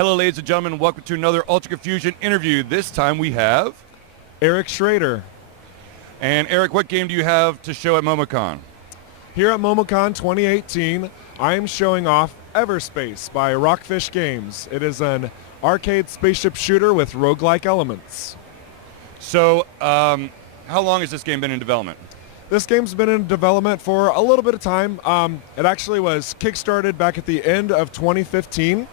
Hello, ladies and gentlemen. Welcome to another Ultra Confusion interview. This time we have Erik Schrader. And Erik, what game do you have to show at MomoCon? Here at MomoCon 2018, I am showing off Everspace by Rockfish Games. It is an arcade spaceship shooter with roguelike elements. So, how long has this game been in development? This game's been in development for a little bit of time. It actually was kickstarted back at the end of 2015.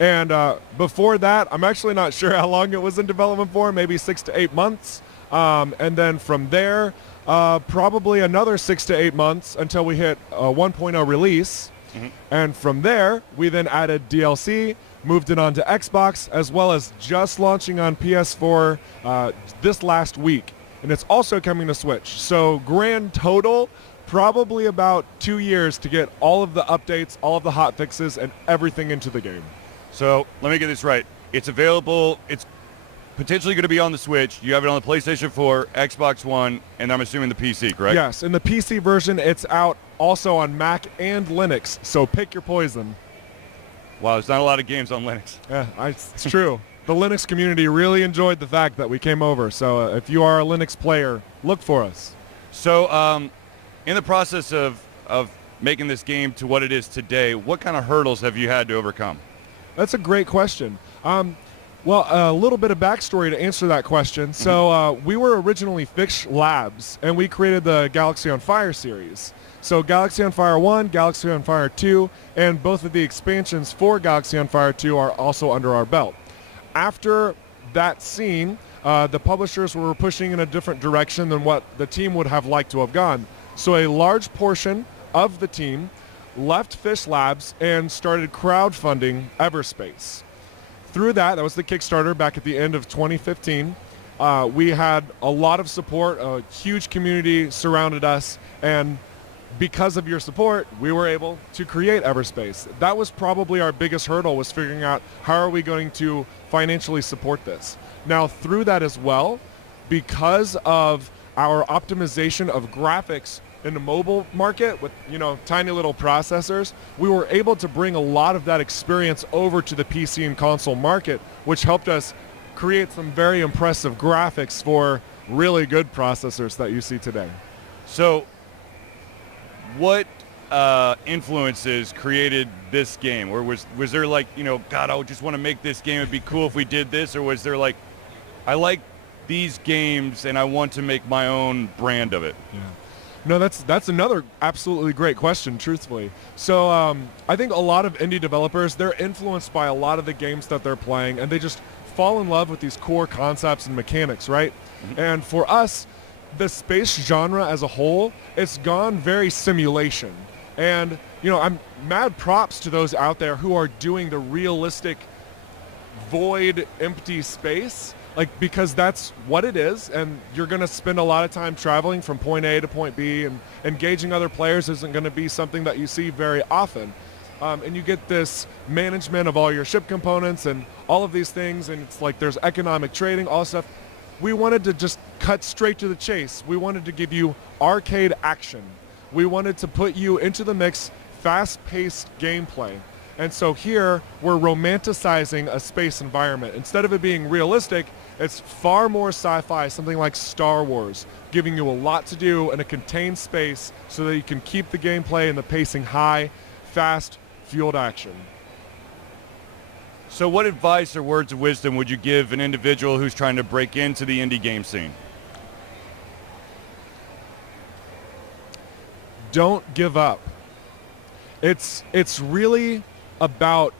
And before that, I'm actually not sure how long it was in development for, maybe 6 to 8 months. And then from there, probably another 6 to 8 months until we hit a 1.0 release. Mm-hmm. And from there, we then added DLC, moved it onto Xbox, as well as just launching on PS4 this last week. And it's also coming to Switch. So grand total, probably about 2 years to get all of the updates, all of the hot fixes, and everything into the game. So let me get this right. It's available. It's potentially going to be on the Switch. You have it on the PlayStation 4, Xbox One, and I'm assuming the PC, correct? Yes. In the PC version, it's out also on Mac and Linux. So pick your poison. Wow, there's not a lot of games on Linux. Yeah, it's true. The Linux community really enjoyed the fact that we came over. So if you are a Linux player, look for us. So in the process of making this game to what it is today, what kind of hurdles have you had to overcome? That's a great question. Well, a little bit of backstory to answer that question. So we were originally Fish Labs, and we created the Galaxy on Fire series. So Galaxy on Fire 1, Galaxy on Fire 2, and both of the expansions for Galaxy on Fire 2 are also under our belt. After that scene, the publishers were pushing in a different direction than what the team would have liked to have gone. So a large portion of the team left Fish Labs and started crowdfunding Everspace. Through that was the Kickstarter back at the end of 2015. We had a lot of support, a huge community surrounded us, and because of your support, we were able to create Everspace. That was probably our biggest hurdle, was figuring out how are we going to financially support this. Now through that as well, because of our optimization of graphics in the mobile market with, tiny little processors, we were able to bring a lot of that experience over to the PC and console market, which helped us create some very impressive graphics for really good processors that you see today. So what influences created this game? Or was there like, God, I just want to make this game, it'd be cool if we did this? Or was there like, I like these games and I want to make my own brand of it? Yeah. No, that's another absolutely great question, truthfully. So I think a lot of indie developers, they're influenced by a lot of the games that they're playing, and they just fall in love with these core concepts and mechanics, right? Mm-hmm. And for us, the space genre as a whole, it's gone very simulation. And, I'm mad props to those out there who are doing the realistic void, empty space, because that's what it is, and you're going to spend a lot of time traveling from point A to point B, and engaging other players isn't going to be something that you see very often. And you get this management of all your ship components and all of these things, and it's like there's economic trading, all stuff. We wanted to just cut straight to the chase. We wanted to give you arcade action. We wanted to put you into the mix, fast-paced gameplay. And so here, we're romanticizing a space environment. Instead of it being realistic, it's far more sci-fi, something like Star Wars, giving you a lot to do in a contained space so that you can keep the gameplay and the pacing high, fast, fueled action. So what advice or words of wisdom would you give an individual who's trying to break into the indie game scene? Don't give up. It's really about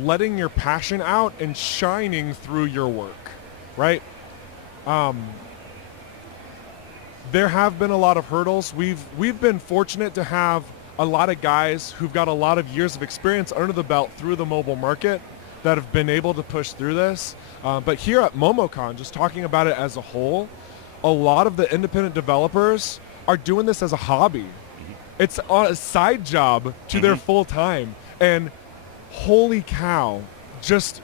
letting your passion out and shining through your work, right? There have been a lot of hurdles. We've been fortunate to have a lot of guys who've got a lot of years of experience under the belt through the mobile market that have been able to push through this. But here at MomoCon, just talking about it as a whole, a lot of the independent developers are doing this as a hobby. Mm-hmm. It's a side job to their full time. And holy cow, just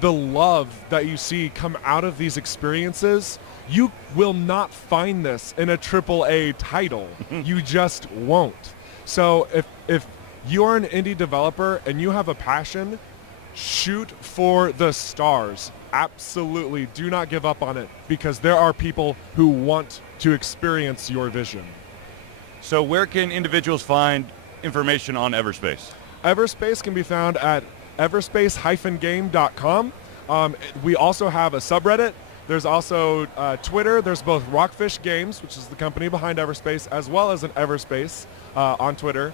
the love that you see come out of these experiences, you will not find this in a AAA title. You just won't. So if you're an indie developer and you have a passion, shoot for the stars. Absolutely do not give up on it, because there are people who want to experience your vision. So where can individuals find information on Everspace? Everspace can be found at everspace-game.com. We also have a subreddit. There's also Twitter. There's both Rockfish Games, which is the company behind Everspace, as well as an Everspace on Twitter.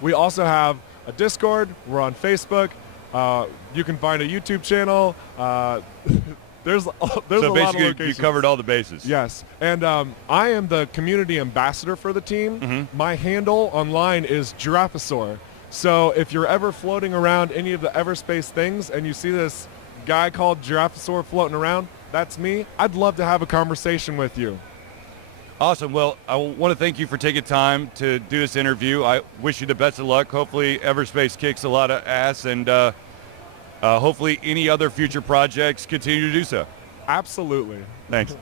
We also have a Discord. We're on Facebook. You can find a YouTube channel. There's So a lot of basically, locations. you covered all the bases. Yes, and I am the community ambassador for the team. Mm-hmm. My handle online is Giraffosaur. So if you're ever floating around any of the Everspace things and you see this guy called Giraffosaur floating around, that's me. I'd love to have a conversation with you. Awesome. Well, I want to thank you for taking time to do this interview. I wish you the best of luck. Hopefully Everspace kicks a lot of ass, and hopefully any other future projects continue to do so. Absolutely. Thanks.